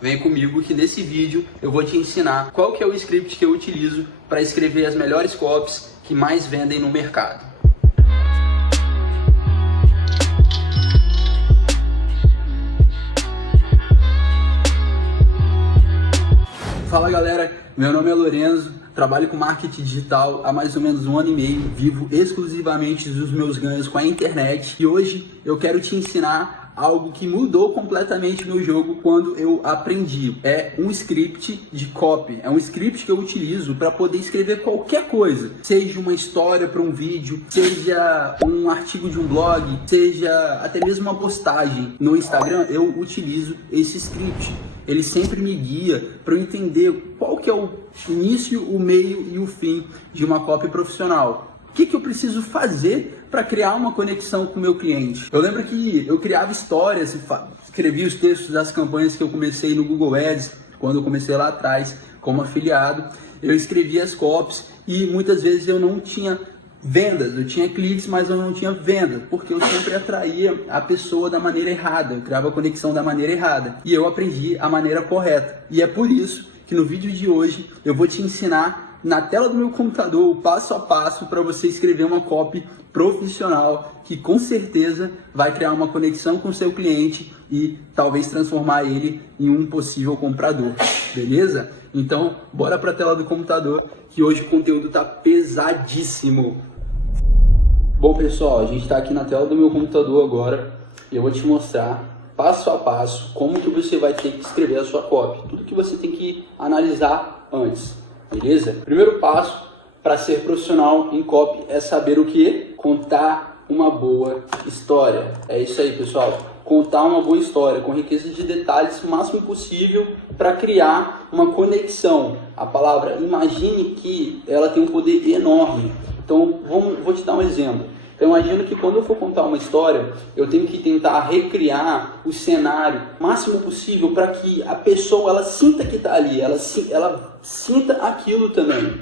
Vem comigo que nesse vídeo eu vou te ensinar qual que é o script que eu utilizo para escrever as melhores copies que mais vendem no mercado. Fala galera, meu nome é Lorenzo, trabalho com marketing digital há mais ou menos 1 ano e meio, vivo exclusivamente dos meus ganhos com a internet e hoje eu quero te ensinar algo que mudou completamente meu jogo quando eu aprendi. É um script de copy, é um script que eu utilizo para poder escrever qualquer coisa, seja uma história para um vídeo, seja um artigo de um blog, seja até mesmo uma postagem no Instagram, eu utilizo esse script. Ele sempre me guia para eu entender qual que é o início, o meio e o fim de uma copy profissional. O que eu preciso fazer para criar uma conexão com o meu cliente? Eu lembro que eu criava histórias, escrevia os textos das campanhas que eu comecei no Google Ads, quando eu comecei lá atrás como afiliado. Eu escrevia as copies e muitas vezes eu não tinha vendas, eu tinha cliques, mas eu não tinha venda, porque eu sempre atraía a pessoa da maneira errada, eu criava a conexão da maneira errada e eu aprendi a maneira correta. E é por isso que no vídeo de hoje eu vou te ensinar na tela do meu computador o passo a passo para você escrever uma copy profissional que com certeza vai criar uma conexão com o seu cliente e talvez transformar ele em um possível comprador, beleza? Então bora para a tela do computador que hoje o conteúdo está pesadíssimo. Bom pessoal, a gente está aqui na tela do meu computador agora e eu vou te mostrar passo a passo como que você vai ter que escrever a sua copy, tudo que você tem que analisar antes, beleza? Primeiro passo para ser profissional em copy é saber o que? Contar uma boa história. É isso aí pessoal, contar uma boa história com riqueza de detalhes o máximo possível para criar uma conexão. A palavra imagine que ela tem um poder enorme. Então vou te dar um exemplo. Então imagino que quando eu for contar uma história, eu tenho que tentar recriar o cenário o máximo possível para que a pessoa ela sinta que está ali, ela sinta aquilo também,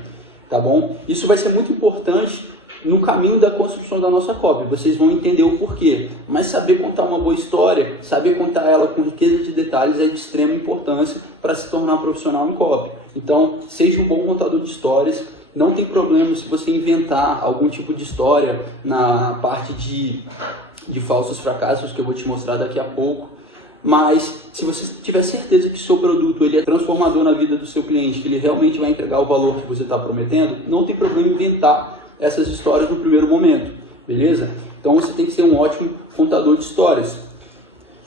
tá bom? Isso vai ser muito importante no caminho da construção da nossa copy, vocês vão entender o porquê. Mas saber contar uma boa história, saber contar ela com riqueza de detalhes é de extrema importância para se tornar profissional em copy. Então, seja um bom contador de histórias. Não tem problema se você inventar algum tipo de história na parte de falsos fracassos, que eu vou te mostrar daqui a pouco. Mas se você tiver certeza que seu produto ele é transformador na vida do seu cliente, que ele realmente vai entregar o valor que você está prometendo, não tem problema inventar essas histórias no primeiro momento, beleza? Então você tem que ser um ótimo contador de histórias.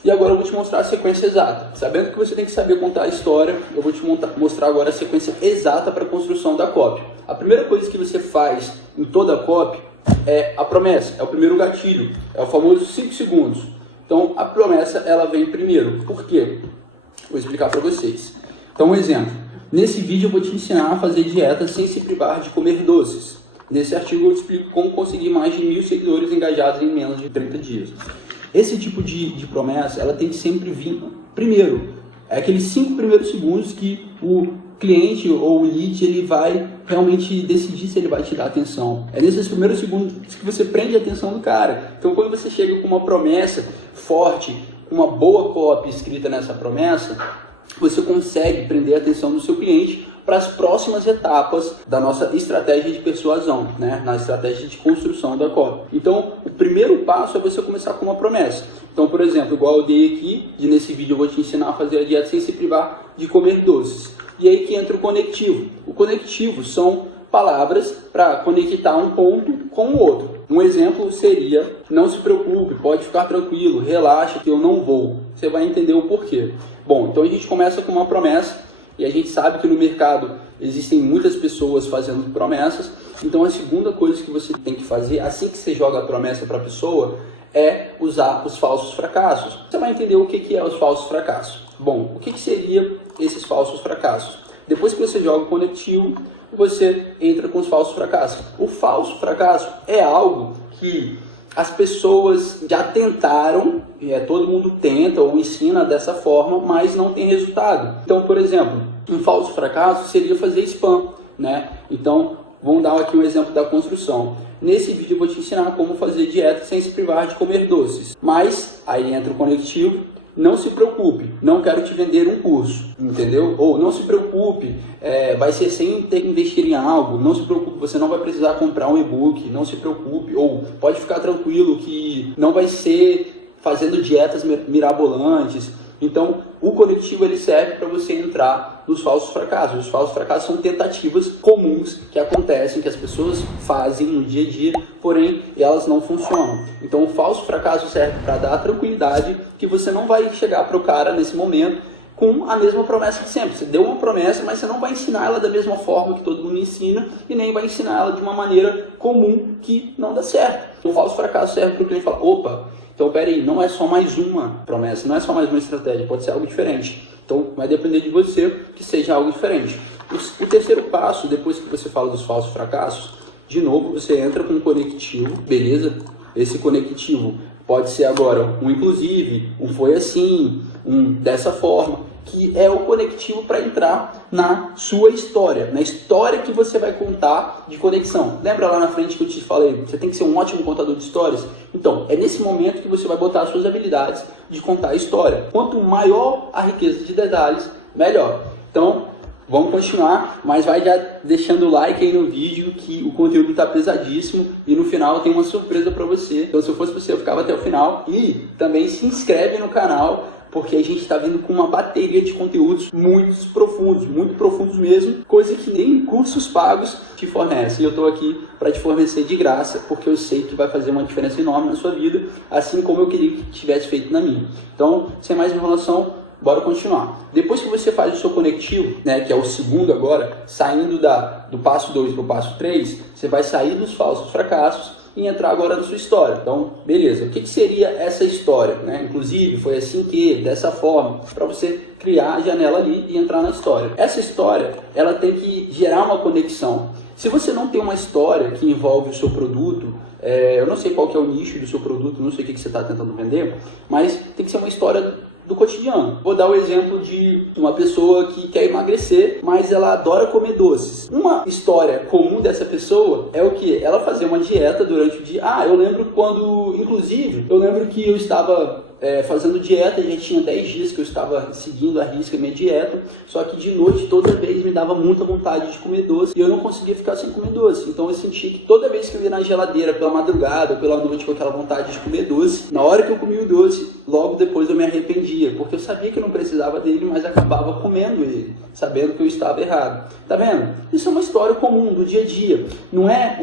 E agora eu vou te mostrar a sequência exata. Sabendo que você tem que saber contar a história, eu vou te mostrar agora a sequência exata para a construção da copy. A primeira coisa que você faz em toda a copy é a promessa, é o primeiro gatilho, é o famoso 5 segundos. Então a promessa ela vem primeiro. Por quê? Vou explicar para vocês. Então um exemplo, nesse vídeo eu vou te ensinar a fazer dieta sem se privar de comer doces. Nesse artigo eu te explico como conseguir mais de 1000 seguidores engajados em menos de 30 dias. Esse tipo de promessa, ela tem que sempre vir primeiro. É aqueles 5 primeiros segundos que o cliente ou o lead ele vai realmente decidir se ele vai te dar atenção. É nesses primeiros segundos que você prende a atenção do cara. Então quando você chega com uma promessa forte, uma boa copy escrita nessa promessa, você consegue prender a atenção do seu cliente para as próximas etapas da nossa estratégia de persuasão, né? Na estratégia de construção da copy. Então, o primeiro passo é você começar com uma promessa. Então, por exemplo, igual eu dei aqui, nesse vídeo eu vou te ensinar a fazer a dieta sem se privar de comer doces. E aí que entra o conectivo. O conectivo são palavras para conectar um ponto com o outro. Um exemplo seria, não se preocupe, pode ficar tranquilo, relaxa que eu não vou. Você vai entender o porquê. Bom, então a gente começa com uma promessa. E a gente sabe que no mercado existem muitas pessoas fazendo promessas. Então a segunda coisa que você tem que fazer, assim que você joga a promessa para a pessoa, é usar os falsos fracassos. Você vai entender o que é os falsos fracassos. Bom, o que seria esses falsos fracassos? Depois que você joga o conectivo, você entra com os falsos fracassos. O falso fracasso é algo que as pessoas já tentaram, todo mundo tenta ou ensina dessa forma, mas não tem resultado. Então, por exemplo, um falso fracasso seria fazer spam, né? Então, vamos dar aqui um exemplo da construção. Nesse vídeo eu vou te ensinar como fazer dieta sem se privar de comer doces. Mas, aí entra o conectivo, não se preocupe, não quero te vender um curso, entendeu? Ou não se preocupe, vai ser sem ter que investir em algo, não se preocupe, você não vai precisar comprar um e-book, não se preocupe, ou pode ficar tranquilo que não vai ser fazendo dietas mirabolantes. Então, o conectivo ele serve para você entrar nos falsos fracassos. Os falsos fracassos são tentativas comuns que acontecem, que as pessoas fazem no dia a dia, porém elas não funcionam. Então, o falso fracasso serve para dar a tranquilidade que você não vai chegar para o cara nesse momento com a mesma promessa de sempre. Você deu uma promessa, mas você não vai ensinar ela da mesma forma que todo mundo ensina e nem vai ensinar ela de uma maneira comum que não dá certo. O falso fracasso serve para o cliente falar, opa, então, peraí, não é só mais uma promessa, não é só mais uma estratégia, pode ser algo diferente. Então, vai depender de você que seja algo diferente. O terceiro passo, depois que você fala dos falsos fracassos, de novo, você entra com um conectivo, beleza? Esse conectivo pode ser agora um inclusive, um foi assim, um dessa forma, que é o conectivo para entrar na sua história, na história que você vai contar de conexão. Lembra lá na frente que eu te falei, você tem que ser um ótimo contador de histórias? Então, é nesse momento que você vai botar as suas habilidades de contar a história. Quanto maior a riqueza de detalhes, melhor. Então, vamos continuar, mas vai já deixando o like aí no vídeo, que o conteúdo está pesadíssimo e no final tem uma surpresa para você. Então, se eu fosse você, eu ficava até o final e também se inscreve no canal, porque a gente está vindo com uma bateria de conteúdos muito profundos mesmo, coisa que nem cursos pagos te fornecem. E eu estou aqui para te fornecer de graça, porque eu sei que vai fazer uma diferença enorme na sua vida, assim como eu queria que tivesse feito na minha. Então, sem mais enrolação, bora continuar. Depois que você faz o seu conectivo, né, que é o segundo agora, saindo do passo 2 para o passo 3, você vai sair dos falsos fracassos e entrar agora na sua história. Então, beleza, o que seria essa história, né? Inclusive, foi assim que, dessa forma, para você criar a janela ali e entrar na história. Essa história, ela tem que gerar uma conexão. Se você não tem uma história que envolve o seu produto, eu não sei qual que é o nicho do seu produto, não sei o que você está tentando vender, mas tem que ser uma história do cotidiano. Vou dar o exemplo de uma pessoa que quer emagrecer, mas ela adora comer doces. Uma história comum dessa pessoa é o que? Ela fazer uma dieta durante o dia. Eu lembro que eu estava fazendo dieta, já tinha 10 dias que eu estava seguindo à risca minha dieta, só que de noite toda vez me dava muita vontade de comer doce e eu não conseguia ficar sem comer doce. Então eu sentia que toda vez que eu ia na geladeira pela madrugada ou pela noite com aquela vontade de comer doce, na hora que eu comia o doce, logo depois eu me arrependia, porque eu sabia que eu não precisava dele, mas acabava comendo ele, sabendo que eu estava errado. Tá vendo? Isso é uma história comum do dia a dia, não é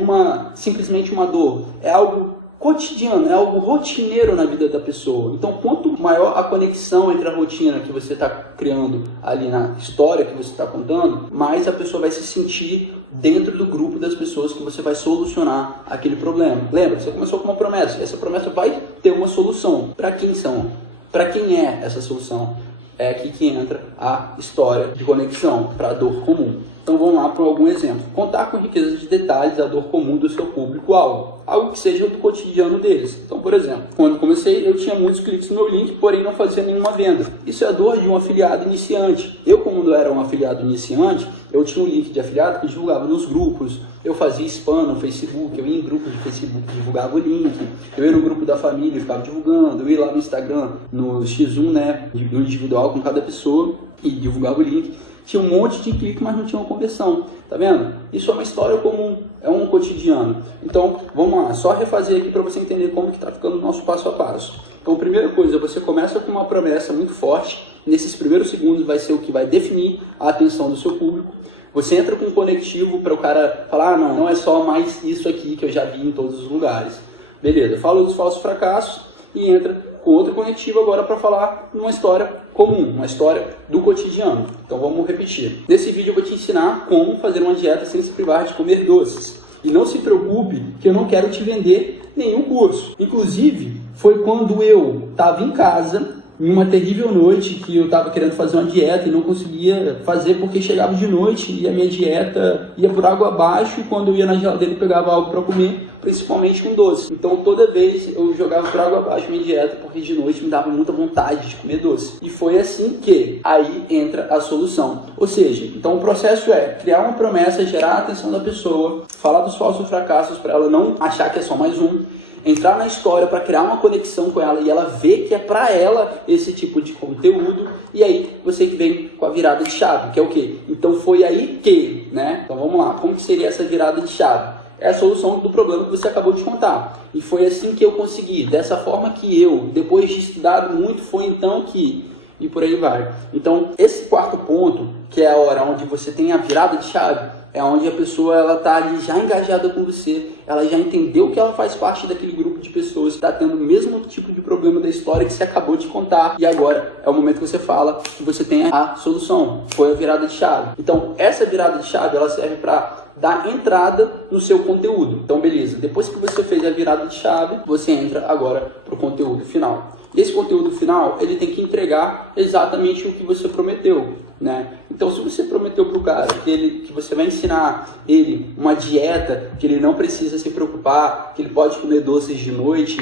simplesmente uma dor, é algo cotidiano, é algo rotineiro na vida da pessoa. Então, quanto maior a conexão entre a rotina que você está criando ali na história que você está contando, mais a pessoa vai se sentir dentro do grupo das pessoas que você vai solucionar aquele problema. Lembra, você começou com uma promessa, essa promessa vai ter uma solução. Para quem são? Para quem é essa solução? É aqui que entra a história de conexão para a dor comum. Então vamos lá para algum exemplo. Contar com riqueza de detalhes a dor comum do seu público-alvo. Algo que seja do cotidiano deles. Então, por exemplo, quando comecei eu tinha muitos cliques no meu link, porém não fazia nenhuma venda. Isso é a dor de um afiliado iniciante. Eu, como não era um afiliado iniciante, eu tinha um link de afiliado que eu divulgava nos grupos, eu fazia spam no Facebook, eu ia em grupos de Facebook, divulgava o link, eu ia no grupo da família, ficava divulgando, eu ia lá no Instagram, no X1, né, no individual com cada pessoa e divulgava o link. Tinha um monte de clique, mas não tinha uma conversão. Tá vendo? Isso é uma história comum, é um cotidiano. Então, vamos lá, só refazer aqui para você entender como que está ficando o nosso passo a passo. Então, a primeira coisa, você começa com uma promessa muito forte. Nesses primeiros segundos vai ser o que vai definir a atenção do seu público. Você entra com um conectivo para o cara falar, não é só mais isso aqui que eu já vi em todos os lugares. Beleza, fala dos falsos fracassos e entra com outro conectivo agora para falar uma história comum, uma história do cotidiano. Então vamos repetir. Nesse vídeo eu vou te ensinar como fazer uma dieta sem se privar de comer doces. E não se preocupe que eu não quero te vender nenhum curso. Inclusive, foi quando eu estava em casa, em uma terrível noite, que eu estava querendo fazer uma dieta e não conseguia fazer porque chegava de noite e a minha dieta ia por água abaixo, e quando eu ia na geladeira eu pegava algo para comer, principalmente com doce. Então toda vez eu jogava por água abaixo a minha dieta, porque de noite me dava muita vontade de comer doce. E foi assim que aí entra a solução. Ou seja, então o processo é criar uma promessa, gerar a atenção da pessoa, falar dos falsos fracassos para ela não achar que é só mais um, entrar na história para criar uma conexão com ela e ela ver que é para ela esse tipo de conteúdo, e aí você que vem com a virada de chave, que é o quê? Então foi aí que, né? Então vamos lá, como que seria essa virada de chave? É a solução do problema que você acabou de contar. E foi assim que eu consegui, dessa forma que eu, depois de estudar muito, foi então que... e por aí vai. Então, esse quarto ponto, que é a hora onde você tem a virada de chave, é onde a pessoa ela tá ali já engajada com você, ela já entendeu que ela faz parte daquele grupo de pessoas que está tendo o mesmo tipo de problema da história que você acabou de contar, e agora é o momento que você fala que você tem a solução, foi a virada de chave. Então, essa virada de chave, ela serve para dar entrada no seu conteúdo. Então, beleza, depois que você fez a virada de chave, você entra agora para o conteúdo final. E esse conteúdo final, ele tem que entregar exatamente o que você prometeu, né? Então, se você prometeu para o cara que você vai ensinar ele uma dieta, que ele não precisa se preocupar, que ele pode comer doces de noite,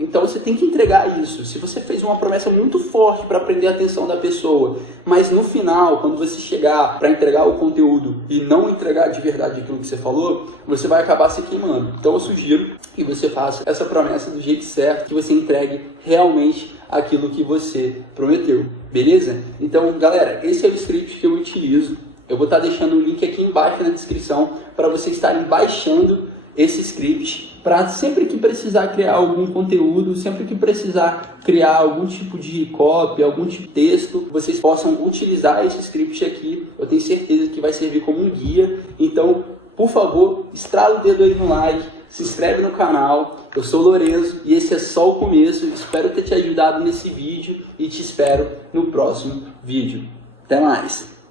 então você tem que entregar isso. Se você fez uma promessa muito forte para prender a atenção da pessoa, mas no final, quando você chegar para entregar o conteúdo e não entregar de verdade aquilo que você falou, você vai acabar se queimando. Então, eu sugiro que você faça essa promessa do jeito certo, que você entregue realmente aquilo que você prometeu, beleza? Então, galera, esse é o script que eu utilizo. Eu vou estar deixando o link aqui embaixo na descrição para vocês estarem baixando esse script para sempre que precisar criar algum conteúdo, sempre que precisar criar algum tipo de copy, algum tipo de texto, vocês possam utilizar esse script aqui. Eu tenho certeza que vai servir como um guia. Então, por favor, estrala o dedo aí no like, se inscreve no canal. Eu sou o Lorenzo e esse é só o começo. Espero ter te ajudado nesse vídeo e te espero no próximo vídeo. Até mais!